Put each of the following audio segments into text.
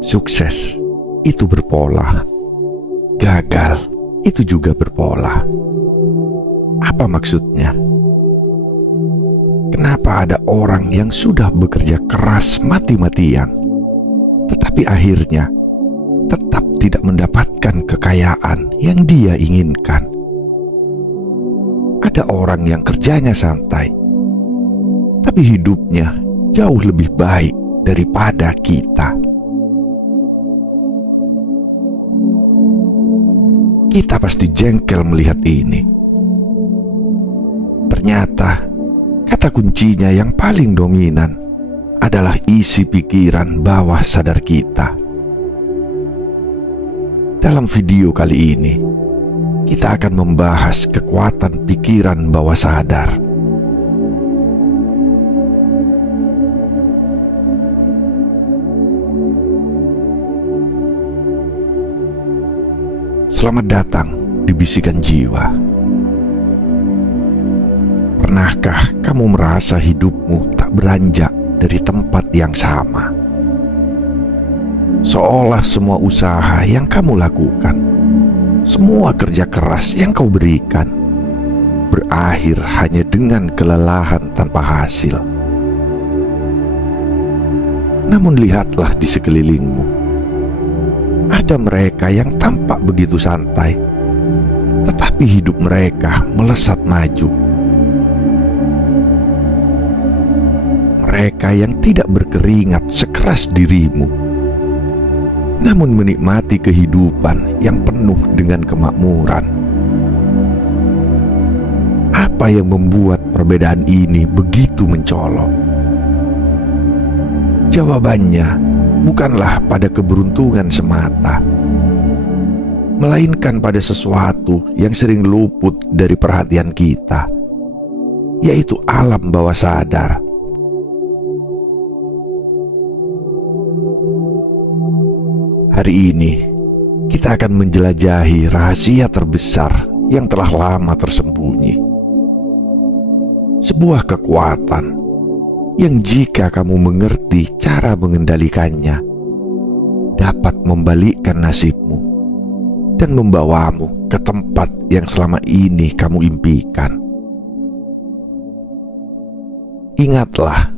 Sukses itu berpola, gagal itu juga berpola. Apa maksudnya? Kenapa ada orang yang sudah bekerja keras mati-matian, tetapi akhirnya tetap tidak mendapatkan kekayaan yang dia inginkan? Ada orang yang kerjanya santai, tapi hidupnya jauh lebih baik daripada kita. Kita pasti jengkel melihat ini. Ternyata kata kuncinya yang paling dominan adalah isi pikiran bawah sadar kita. Dalam video kali ini, kita akan membahas kekuatan pikiran bawah sadar. Selamat datang di Bisikan Jiwa. Pernahkah kamu merasa hidupmu tak beranjak dari tempat yang sama? Seolah semua usaha yang kamu lakukan, semua kerja keras yang kau berikan, berakhir hanya dengan kelelahan tanpa hasil. Namun lihatlah di sekelilingmu. Ada mereka yang tampak begitu santai, tetapi hidup mereka melesat maju. Mereka yang tidak berkeringat sekeras dirimu, namun menikmati kehidupan yang penuh dengan kemakmuran. Apa yang membuat perbedaan ini begitu mencolok? Jawabannya bukanlah pada keberuntungan semata, melainkan pada sesuatu yang sering luput dari perhatian kita, yaitu alam bawah sadar. Hari ini, kita akan menjelajahi rahasia terbesar yang telah lama tersembunyi. Sebuah kekuatan yang jika kamu mengerti cara mengendalikannya, dapat membalikkan nasibmu dan membawamu ke tempat yang selama ini kamu impikan. Ingatlah,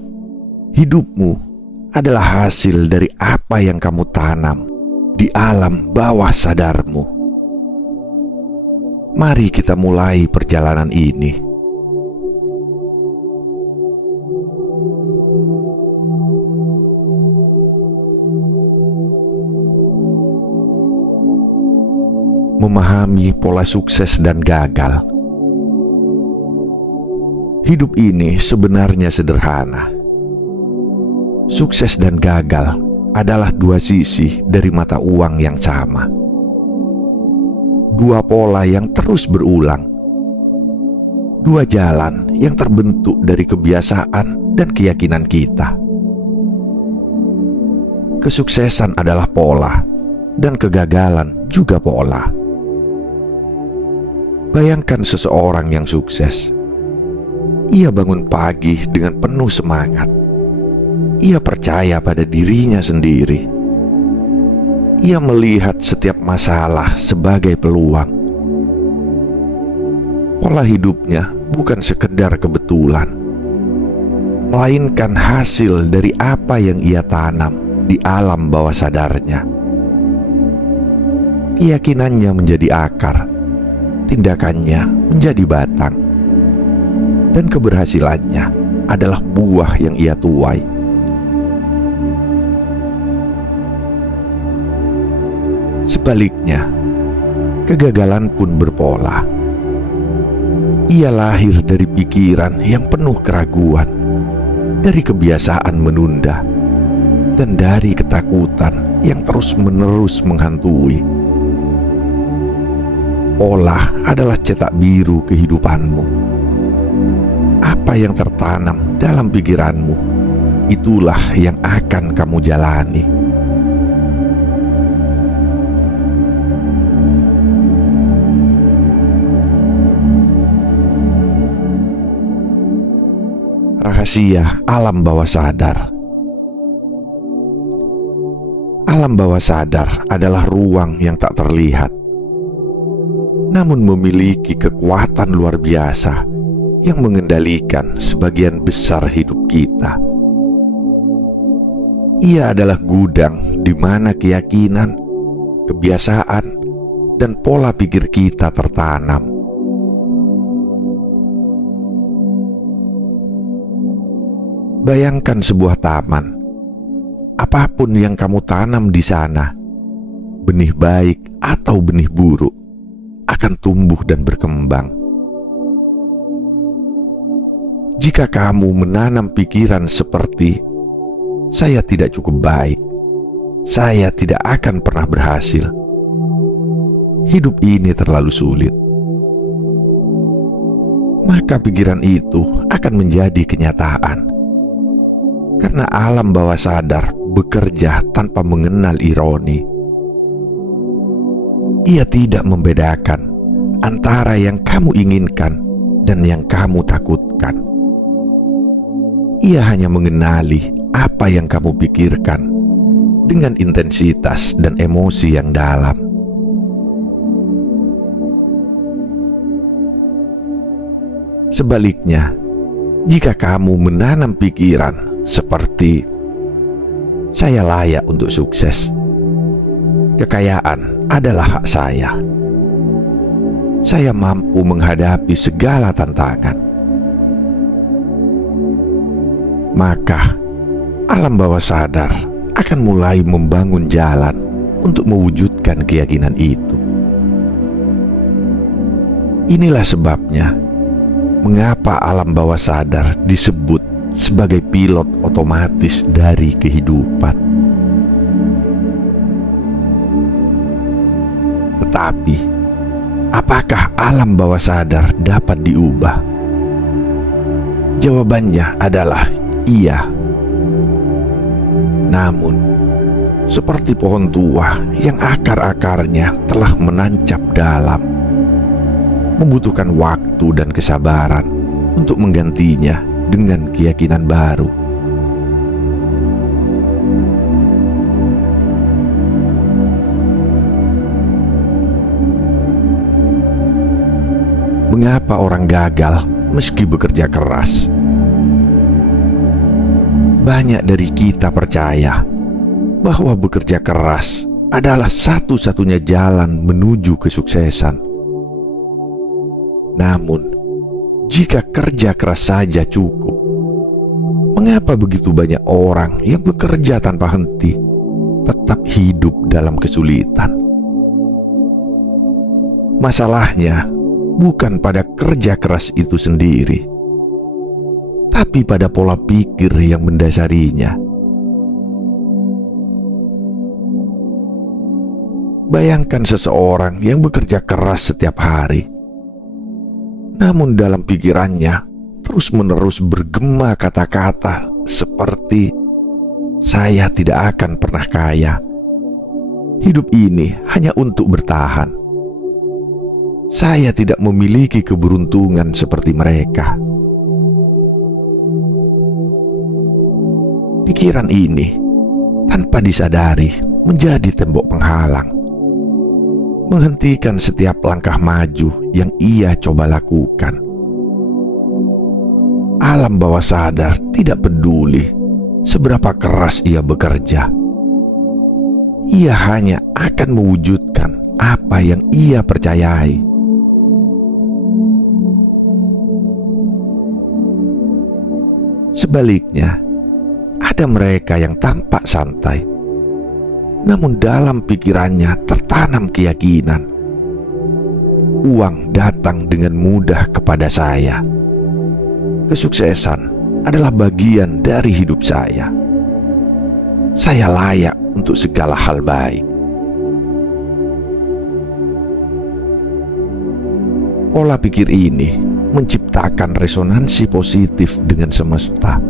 hidupmu adalah hasil dari apa yang kamu tanam di alam bawah sadarmu. Mari kita mulai perjalanan ini. Memahami pola sukses dan gagal. Hidup ini sebenarnya sederhana. Sukses dan gagal adalah dua sisi dari mata uang yang sama. Dua pola yang terus berulang. Dua jalan yang terbentuk dari kebiasaan dan keyakinan kita. Kesuksesan adalah pola, dan kegagalan juga pola. Bayangkan seseorang yang sukses. Ia bangun pagi dengan penuh semangat. Ia percaya pada dirinya sendiri. Ia melihat setiap masalah sebagai peluang. Pola hidupnya bukan sekedar kebetulan, melainkan hasil dari apa yang ia tanam di alam bawah sadarnya. Keyakinannya menjadi akar, tindakannya menjadi batang, dan keberhasilannya adalah buah yang ia tuai. Sebaliknya, kegagalan pun berpola. Ia lahir dari pikiran yang penuh keraguan, dari kebiasaan menunda, dan dari ketakutan yang terus-menerus menghantui. Pola adalah cetak biru kehidupanmu. Apa yang tertanam dalam pikiranmu, itulah yang akan kamu jalani. Rahasia alam bawah sadar. Alam bawah sadar adalah ruang yang tak terlihat, namun memiliki kekuatan luar biasa yang mengendalikan sebagian besar hidup kita. Ia adalah gudang di mana keyakinan, kebiasaan, dan pola pikir kita tertanam. Bayangkan sebuah taman. Apapun yang kamu tanam di sana, benih baik atau benih buruk, akan tumbuh dan berkembang. Jika kamu menanam pikiran seperti "saya tidak cukup baik, saya tidak akan pernah berhasil, hidup ini terlalu sulit," maka pikiran itu akan menjadi kenyataan. Karena alam bawah sadar bekerja tanpa mengenal ironi. Ia tidak membedakan antara yang kamu inginkan dan yang kamu takutkan. Ia hanya mengenali apa yang kamu pikirkan dengan intensitas dan emosi yang dalam. Sebaliknya, jika kamu menanam pikiran seperti "saya layak untuk sukses, kekayaan adalah hak saya mampu menghadapi segala tantangan," maka alam bawah sadar akan mulai membangun jalan untuk mewujudkan keyakinan itu. Inilah sebabnya mengapa alam bawah sadar disebut sebagai pilot otomatis dari kehidupan. Tetapi, apakah alam bawah sadar dapat diubah? Jawabannya adalah iya. Namun, seperti pohon tua yang akar-akarnya telah menancap dalam, membutuhkan waktu dan kesabaran untuk menggantinya dengan keyakinan baru. Mengapa orang gagal meski bekerja keras? Banyak dari kita percaya bahwa bekerja keras adalah satu-satunya jalan menuju kesuksesan. Namun, jika kerja keras saja cukup, mengapa begitu banyak orang yang bekerja tanpa henti tetap hidup dalam kesulitan? Masalahnya bukan pada kerja keras itu sendiri, tapi pada pola pikir yang mendasarinya. Bayangkan seseorang yang bekerja keras setiap hari, namun dalam pikirannya terus-menerus bergema kata-kata seperti "saya tidak akan pernah kaya, hidup ini hanya untuk bertahan, saya tidak memiliki keberuntungan seperti mereka." Pikiran ini tanpa disadari menjadi tembok penghalang, menghentikan setiap langkah maju yang ia coba lakukan. Alam bawah sadar tidak peduli seberapa keras ia bekerja. Ia hanya akan mewujudkan apa yang ia percayai. Sebaliknya, ada mereka yang tampak santai, namun dalam pikirannya tertanam keyakinan, "Uang datang dengan mudah kepada saya. Kesuksesan adalah bagian dari hidup saya. Saya layak untuk segala hal baik." Pola pikir ini menciptakan resonansi positif dengan semesta,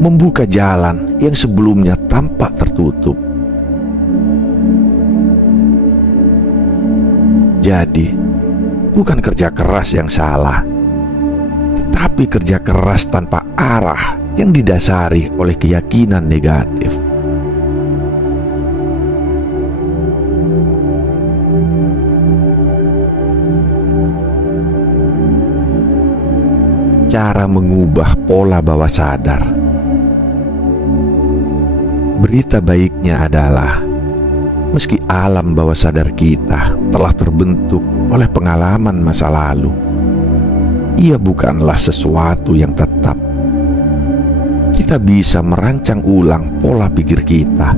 membuka jalan yang sebelumnya tampak tertutup. Jadi, bukan kerja keras yang salah, tetapi kerja keras tanpa arah yang didasari oleh keyakinan negatif. cara mengubah pola bawah sadar. Berita baiknya adalah, meski alam bawah sadar kita telah terbentuk oleh pengalaman masa lalu, ia bukanlah sesuatu yang tetap. Kita bisa merancang ulang pola pikir kita,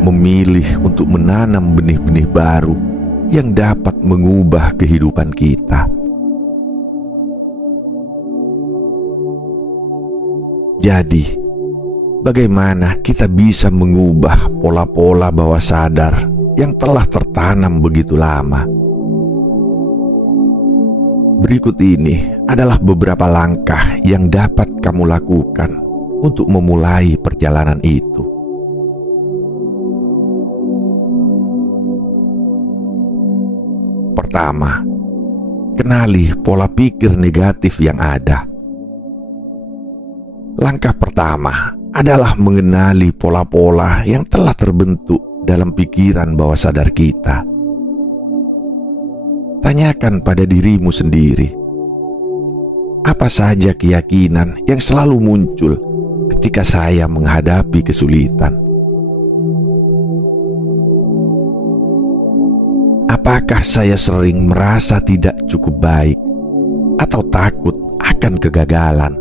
memilih untuk menanam benih-benih baru yang dapat mengubah kehidupan kita. Jadi, bagaimana kita bisa mengubah pola-pola bawah sadar yang telah tertanam begitu lama? Berikut ini adalah beberapa langkah yang dapat kamu lakukan untuk memulai perjalanan itu. Pertama, kenali pola pikir negatif yang ada. Langkah pertama adalah mengenali pola-pola yang telah terbentuk dalam pikiran bawah sadar kita. Tanyakan pada dirimu sendiri, apa saja keyakinan yang selalu muncul ketika saya menghadapi kesulitan? Apakah saya sering merasa tidak cukup baik atau takut akan kegagalan?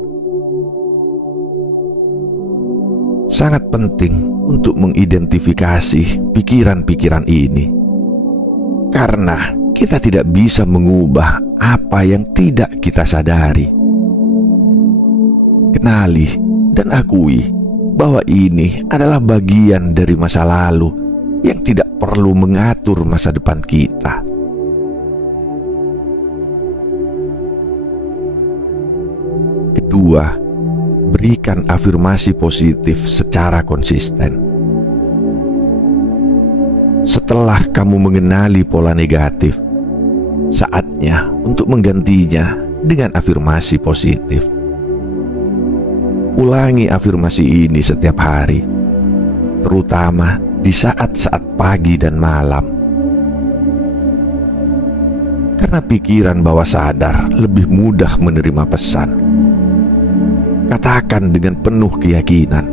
Sangat penting untuk mengidentifikasi pikiran-pikiran ini, karena kita tidak bisa mengubah apa yang tidak kita sadari. Kenali dan akui bahwa ini adalah bagian dari masa lalu yang tidak perlu mengatur masa depan kita. Kedua, berikan afirmasi positif secara konsisten. Setelah kamu mengenali pola negatif, saatnya untuk menggantinya dengan afirmasi positif. Ulangi afirmasi ini setiap hari, terutama di saat-saat pagi dan malam. Karena pikiran bawah sadar lebih mudah menerima pesan. Katakan dengan penuh keyakinan,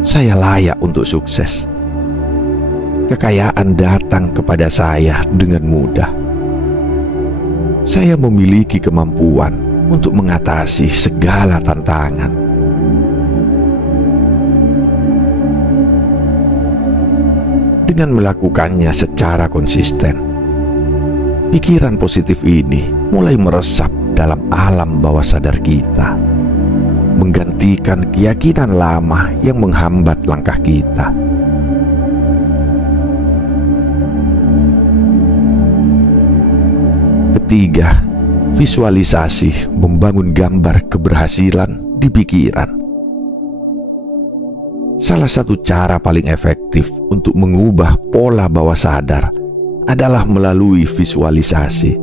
saya layak untuk sukses. Kekayaan datang kepada saya dengan mudah. Saya memiliki kemampuan untuk mengatasi segala tantangan. Dengan melakukannya secara konsisten, pikiran positif ini mulai meresap dalam alam bawah sadar kita, menggantikan keyakinan lama yang menghambat langkah kita. Ketiga, visualisasi membangun gambar keberhasilan di pikiran. Salah satu cara paling efektif untuk mengubah pola bawah sadar adalah melalui visualisasi.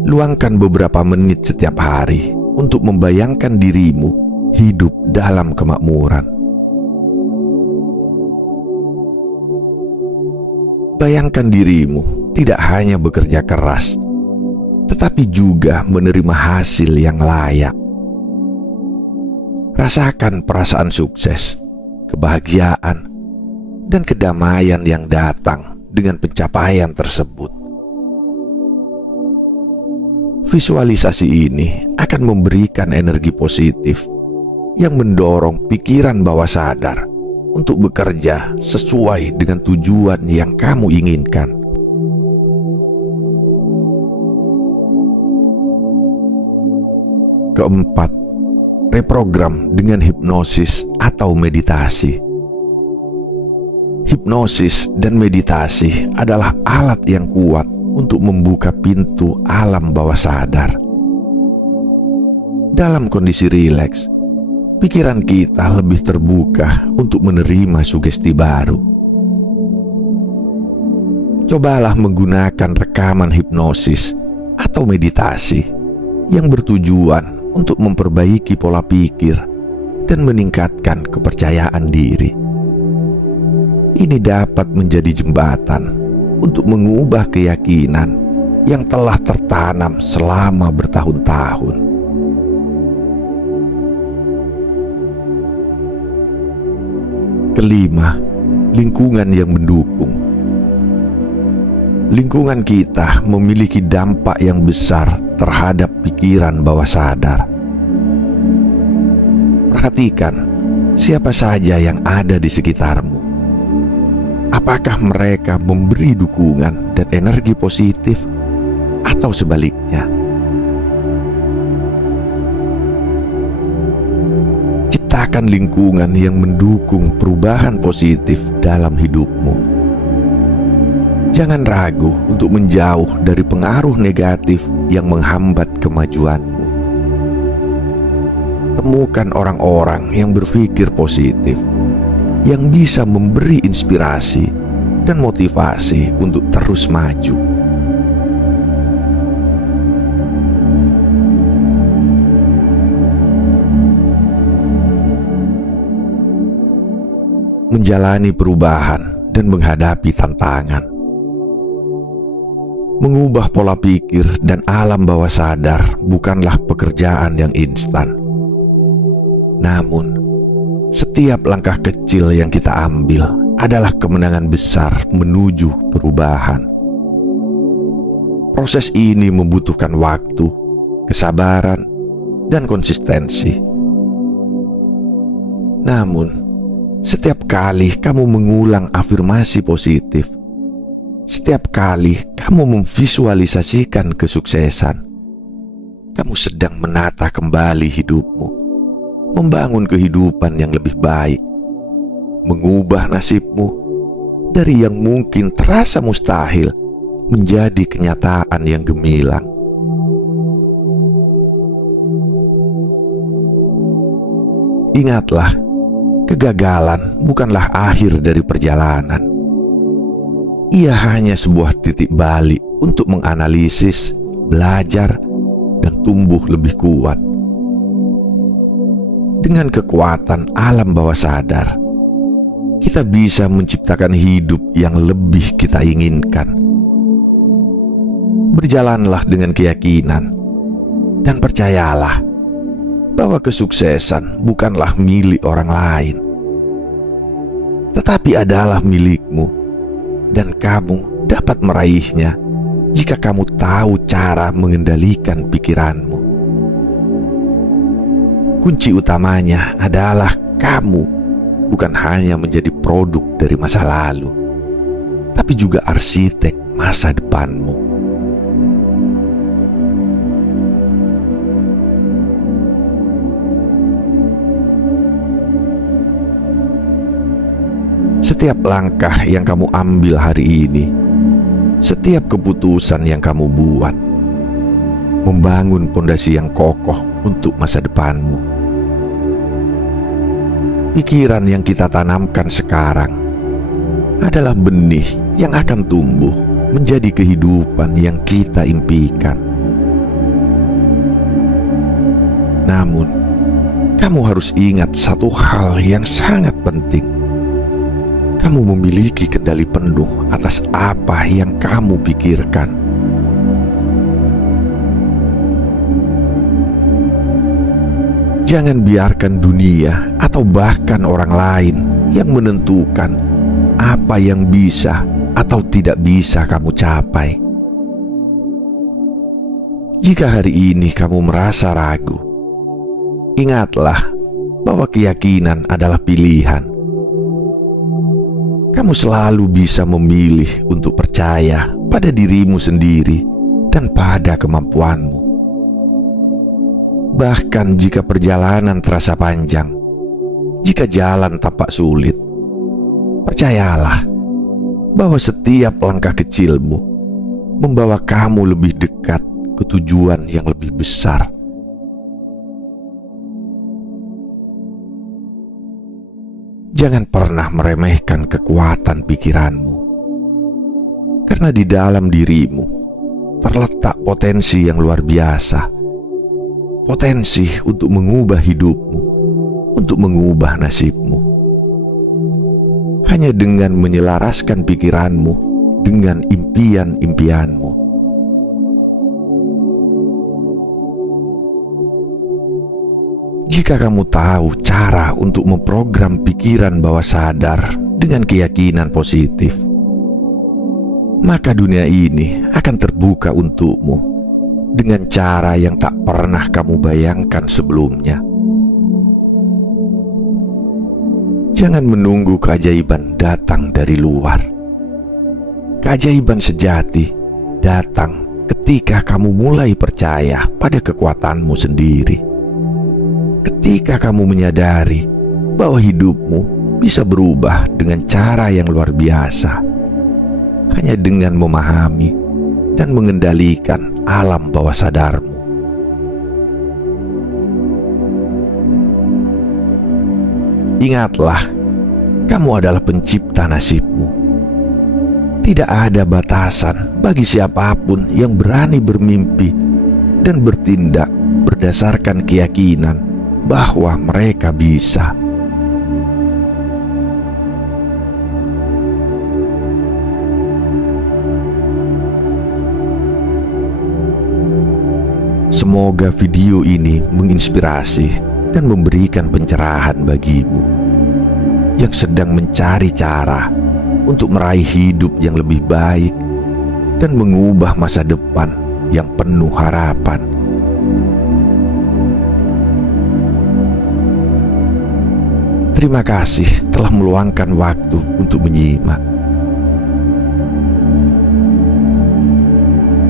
Luangkan beberapa menit setiap hari untuk membayangkan dirimu hidup dalam kemakmuran. Bayangkan dirimu tidak hanya bekerja keras, tetapi juga menerima hasil yang layak. Rasakan perasaan sukses, kebahagiaan, dan kedamaian yang datang dengan pencapaian tersebut. Visualisasi ini akan memberikan energi positif yang mendorong pikiran bawah sadar untuk bekerja sesuai dengan tujuan yang kamu inginkan. Keempat, reprogram dengan hipnosis atau meditasi. Hipnosis dan meditasi adalah alat yang kuat untuk membuka pintu alam bawah sadar. Dalam kondisi rileks, pikiran kita lebih terbuka untuk menerima sugesti baru. Cobalah menggunakan rekaman hipnosis atau meditasi yang bertujuan untuk memperbaiki pola pikir dan meningkatkan kepercayaan diri. Ini dapat menjadi jembatan untuk mengubah keyakinan yang telah tertanam selama bertahun-tahun. Kelima, lingkungan yang mendukung. Lingkungan kita memiliki dampak yang besar terhadap pikiran bawah sadar. Perhatikan siapa saja yang ada di sekitarmu. Apakah mereka memberi dukungan dan energi positif atau sebaliknya? Ciptakan lingkungan yang mendukung perubahan positif dalam hidupmu. Jangan ragu untuk menjauh dari pengaruh negatif yang menghambat kemajuanmu. Temukan orang-orang yang berpikir positif, yang bisa memberi inspirasi dan motivasi untuk terus maju. Menjalani perubahan dan menghadapi tantangan. Mengubah pola pikir dan alam bawah sadar bukanlah pekerjaan yang instan. Namun, setiap langkah kecil yang kita ambil adalah kemenangan besar menuju perubahan. Proses ini membutuhkan waktu, kesabaran, dan konsistensi. Namun, setiap kali kamu mengulang afirmasi positif, setiap kali kamu memvisualisasikan kesuksesan, kamu sedang menata kembali hidupmu, membangun kehidupan yang lebih baik, mengubah nasibmu dari yang mungkin terasa mustahil menjadi kenyataan yang gemilang. Ingatlah, kegagalan bukanlah akhir dari perjalanan. Ia hanya sebuah titik balik untuk menganalisis, belajar, dan tumbuh lebih kuat. Dengan kekuatan alam bawah sadar, kita bisa menciptakan hidup yang lebih kita inginkan. Berjalanlah dengan keyakinan, dan percayalah bahwa kesuksesan bukanlah milik orang lain, tetapi adalah milikmu. Dan kamu dapat meraihnya jika kamu tahu cara mengendalikan pikiranmu. Kunci utamanya adalah kamu bukan hanya menjadi produk dari masa lalu, tapi juga arsitek masa depanmu. Setiap langkah yang kamu ambil hari ini, setiap keputusan yang kamu buat, membangun pondasi yang kokoh untuk masa depanmu. Pikiran yang kita tanamkan sekarang adalah benih yang akan tumbuh menjadi kehidupan yang kita impikan. Namun, kamu harus ingat satu hal yang sangat penting. Kamu memiliki kendali penuh atas apa yang kamu pikirkan. Jangan biarkan dunia atau bahkan orang lain yang menentukan apa yang bisa atau tidak bisa kamu capai. Jika hari ini kamu merasa ragu, ingatlah bahwa keyakinan adalah pilihan. Kamu selalu bisa memilih untuk percaya pada dirimu sendiri dan pada kemampuanmu. Bahkan jika perjalanan terasa panjang, jika jalan tampak sulit, percayalah bahwa setiap langkah kecilmu membawa kamu lebih dekat ke tujuan yang lebih besar. Jangan pernah meremehkan kekuatan pikiranmu, karena di dalam dirimu terletak potensi yang luar biasa, potensi untuk mengubah hidupmu, untuk mengubah nasibmu. Hanya dengan menyelaraskan pikiranmu dengan impian-impianmu, Jika kamu tahu cara untuk memprogram pikiran bawah sadar dengan keyakinan positif, maka dunia ini akan terbuka untukmu dengan cara yang tak pernah kamu bayangkan sebelumnya. Jangan menunggu keajaiban datang dari luar. Keajaiban sejati datang ketika kamu mulai percaya pada kekuatanmu sendiri. Ketika kamu menyadari bahwa hidupmu bisa berubah dengan cara yang luar biasa, hanya dengan memahami dan mengendalikan alam bawah sadarmu. Ingatlah, kamu adalah pencipta nasibmu. Tidak ada batasan bagi siapapun yang berani bermimpi dan bertindak berdasarkan keyakinan bahwa mereka bisa. Semoga video ini menginspirasi dan memberikan pencerahan bagimu yang sedang mencari cara untuk meraih hidup yang lebih baik dan mengubah masa depan yang penuh harapan. Terima kasih telah meluangkan waktu untuk menyimak.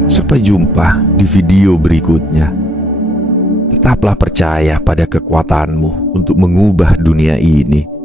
Sampai jumpa di video berikutnya. Tetaplah percaya pada kekuatanmu untuk mengubah dunia ini